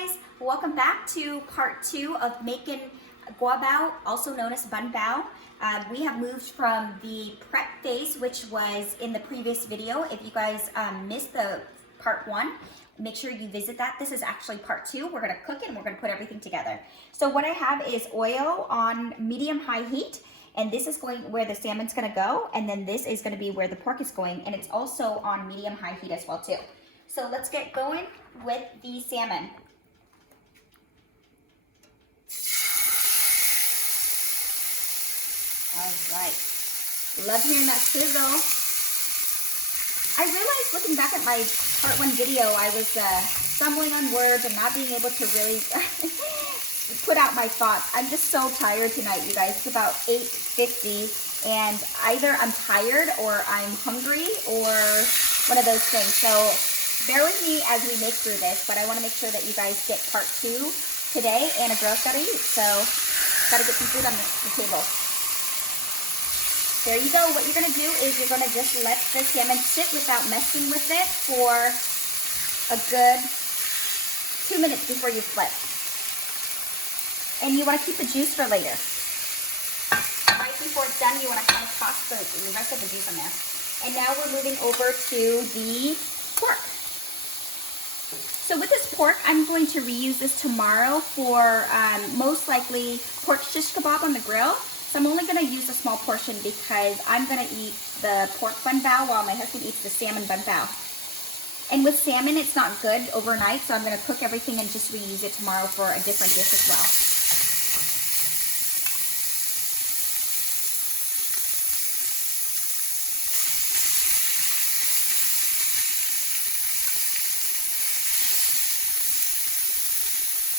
guys, welcome back to part 2 of making gua bao, also known as banh bao. We have moved from the prep phase, which was in the previous video. If you guys missed the part 1, make sure you visit that. This is actually part 2. We're going to cook it and we're going to put everything together. So what I have is oil on medium-high heat, and this is going where the salmon's going to go, and then this is going to be where the pork is going, and it's also on medium-high heat as well too. So let's get going with the salmon. All right, love hearing that sizzle. I realized looking back at my part 1 video, I was stumbling on words and not being able to really put out my thoughts. I'm just so tired tonight, you guys. It's about 8:50, and either I'm tired or I'm hungry or one of those things. So bear with me as we make through this, but I want to make sure that you guys get part 2 today, and a girl's got to eat, so got to get some food on the table. There you go. What you're going to do is you're going to just let the salmon sit without messing with it for a good 2 minutes before you flip. And you want to keep the juice for later. Right before it's done, you want to kind of toss the rest of the juice in there. And now we're moving over to the pork. So with this pork, I'm going to reuse this tomorrow for most likely pork shish kebab on the grill. So I'm only going to use a small portion because I'm going to eat the pork banh bao while my husband eats the salmon banh bao. And with salmon, it's not good overnight, so I'm going to cook everything and just reuse it tomorrow for a different dish as well.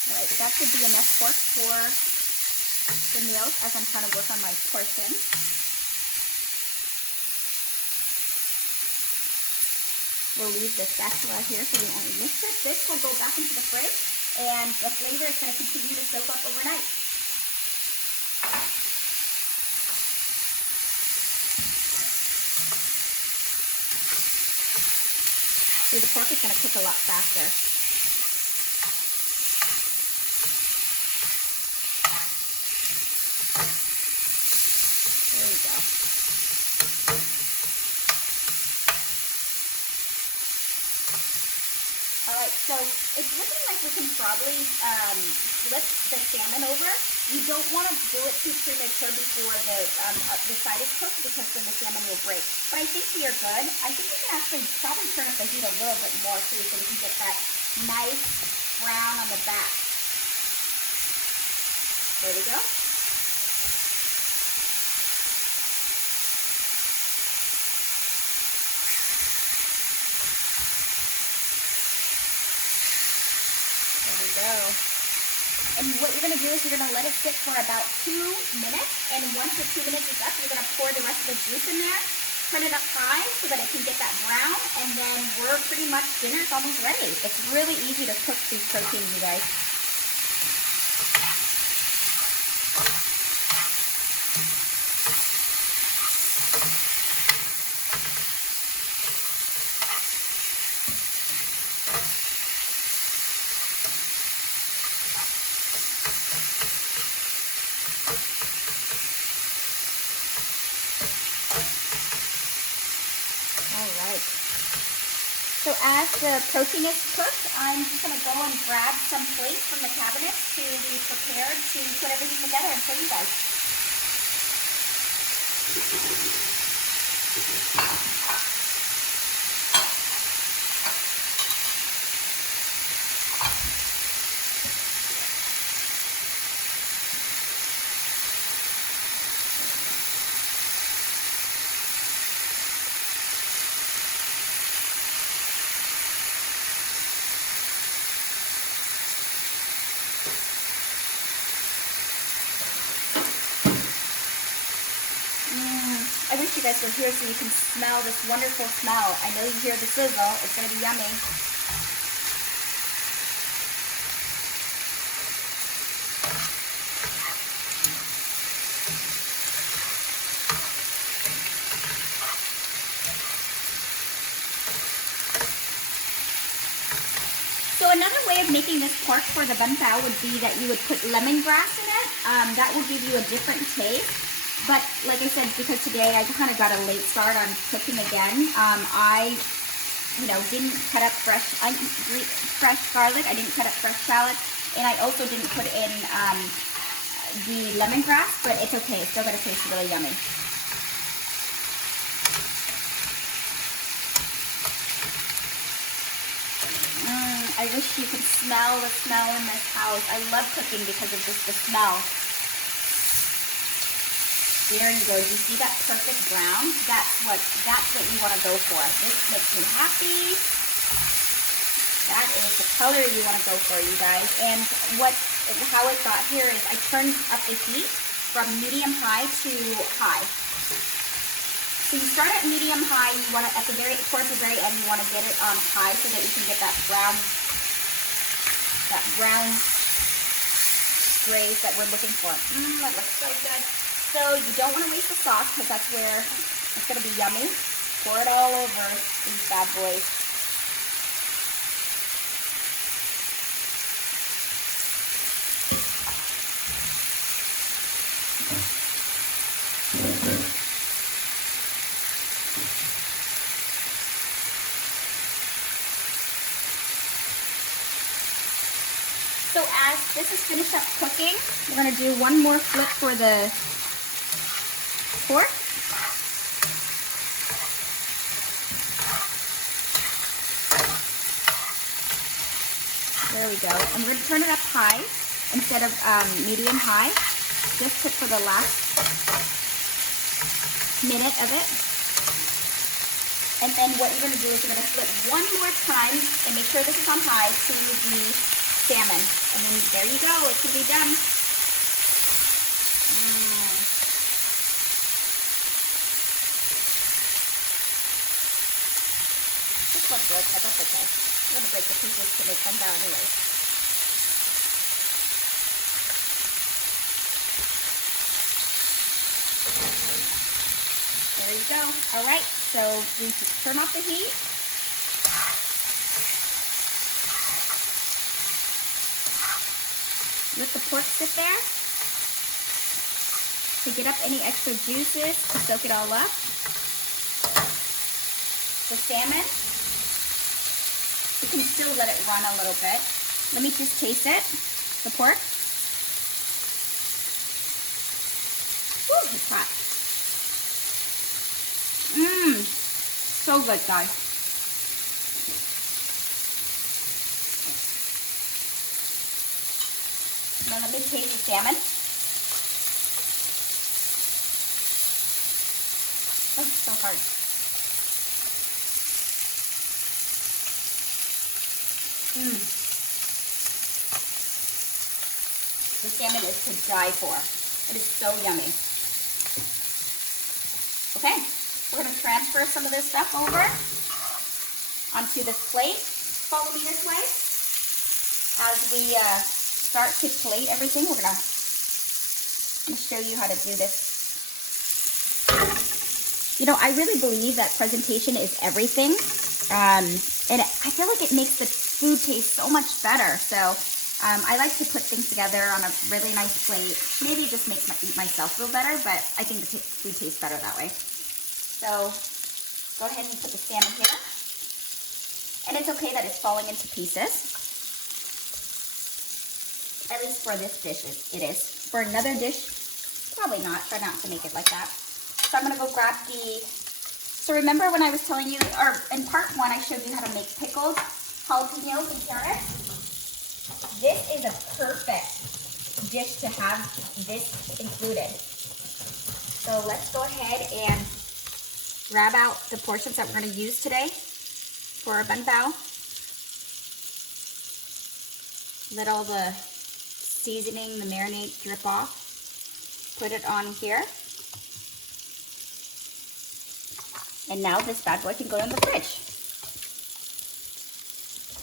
All right, that should be enough pork for the meals as I'm trying to work on my portion. We'll leave the spatula here so we only mix it. This will go back into the fridge, and the flavor is going to continue to soak up overnight. See, the pork is going to cook a lot faster. There we go. Alright, so it's looking like we can probably flip the salmon over. You don't want to do it too premature before the side is cooked, because then the salmon will break. But I think we are good. I think we can actually probably turn up the heat a little bit more too, so we can get that nice brown on the back. There we go. Go. And what you're going to do is you're going to let it sit for about 2 minutes, and once the 2 minutes is up, you're going to pour the rest of the juice in there, turn it up high so that it can get that brown, and then we're pretty much, dinner's almost ready. It's really easy to cook these proteins, you guys. So as the protein is cooked, I'm just going to go and grab some plates from the cabinet to be prepared to put everything together and show you guys. I wish you guys were here so you can smell this wonderful smell. I know you hear the sizzle. It's going to be yummy. So another way of making this pork for the banh bao would be that you would put lemongrass in it. That will give you a different taste. But like I said, because today I kind of got a late start on cooking again, I, didn't cut up fresh garlic. I didn't cut up fresh shallots, and I also didn't put in the lemongrass. But it's okay. It's still gonna taste really yummy. I wish you could smell the smell in this house. I love cooking because of just the smell. There you go. Do you see that perfect brown? That's what you want to go for. This makes me happy. That is the color you want to go for, you guys. And how it got here is I turned up the heat from medium high to high. So you start at medium high. You want to towards the very end, you want to get it on high so that you can get that brown glaze that we're looking for. That looks so good. So you don't want to waste the sauce because that's where it's going to be yummy. Pour it all over these bad boys. So as this is finished up cooking, we're going to do one more flip for the pork. There we go. And we're going to turn it up high instead of medium high, just for the last minute of it. And then what you're going to do is you're going to flip one more time and make sure this is on high to the salmon. And then there you go, it can be done. This one broke, but that's okay. I'm going to break the pieces to make them down anyway. There you go. All right, so we turn off the heat. Let the pork sit there to get up any extra juices, to soak it all up. The salmon, you can still let it run a little bit. Let me just taste it, the pork. Woo, it's hot. So good, guys. Now let me taste the salmon. Oh, it's so hard. The salmon is to die for. It is so yummy. Okay, we're going to transfer some of this stuff over onto this plate. Follow me this way. As we start to plate everything, I'm gonna show you how to do this. I really believe that presentation is everything, and I feel like it makes the food taste so much better. So I like to put things together on a really nice plate. Maybe it just makes myself feel better, but I think the food tastes better that way. So go ahead and put the salmon here, and it's okay that it's falling into pieces. At least for this dish, it is. For another dish, probably not. Try not to make it like that. So I'm going to go grab so remember when I was telling you, or in part one, I showed you how to make pickled jalapenos and carrots? This is a perfect dish to have this included. So let's go ahead and grab out the portions that we're going to use today for our banh bao. Let all the seasoning, the marinade drip off. Put it on here. And now this bad boy can go in the fridge.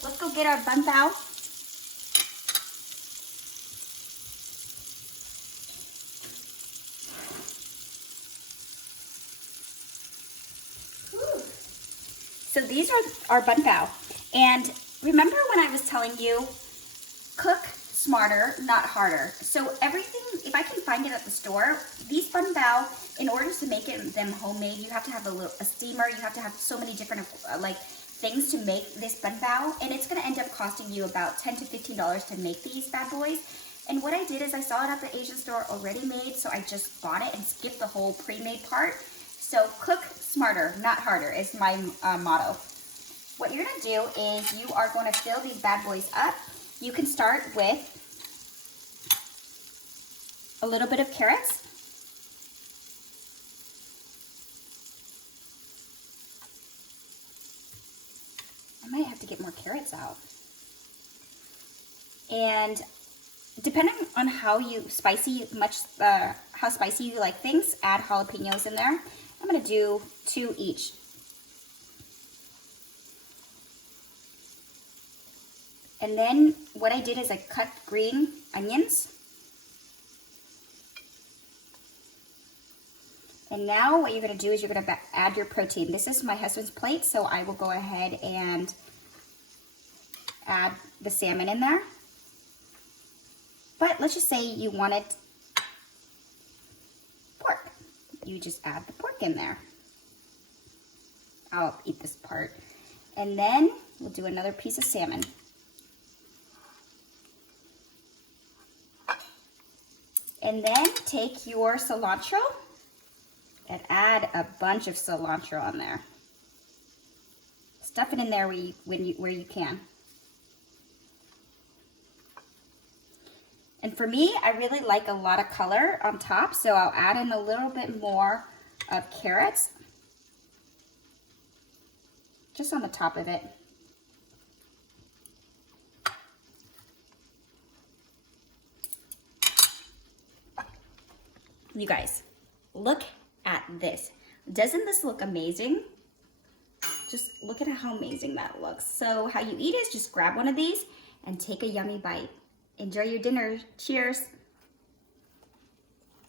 Let's go get our banh bao. So these are our banh bao. And remember when I was telling you, cook smarter, not harder. So everything, if I can find it at the store, these bun bao, in order to make them homemade, you have to have a steamer, you have to have so many different like things to make this bun bao, and it's gonna end up costing you about $10 to $15 to make these bad boys. And what I did is I saw it at the Asian store already made, so I just bought it and skipped the whole pre-made part. So cook smarter, not harder is my motto. What you're gonna do is you are gonna fill these bad boys up. You can start with a little bit of carrots. I might have to get more carrots out. And depending on how spicy you like things, add jalapenos in there. I'm gonna do 2 each. And then what I did is I cut green onions. And now what you're gonna do is you're gonna add your protein. This is my husband's plate, so I will go ahead and add the salmon in there. But let's just say you wanted pork. You just add the pork in there. I'll eat this part. And then we'll do another piece of salmon. And then take your cilantro and add a bunch of cilantro on there. Stuff it in there where you can. And for me, I really like a lot of color on top, so I'll add in a little bit more of carrots just on the top of it. You guys, look at this. Doesn't this look amazing? Just look at how amazing that looks. So how you eat is just grab one of these and take a yummy bite. Enjoy your dinner. Cheers.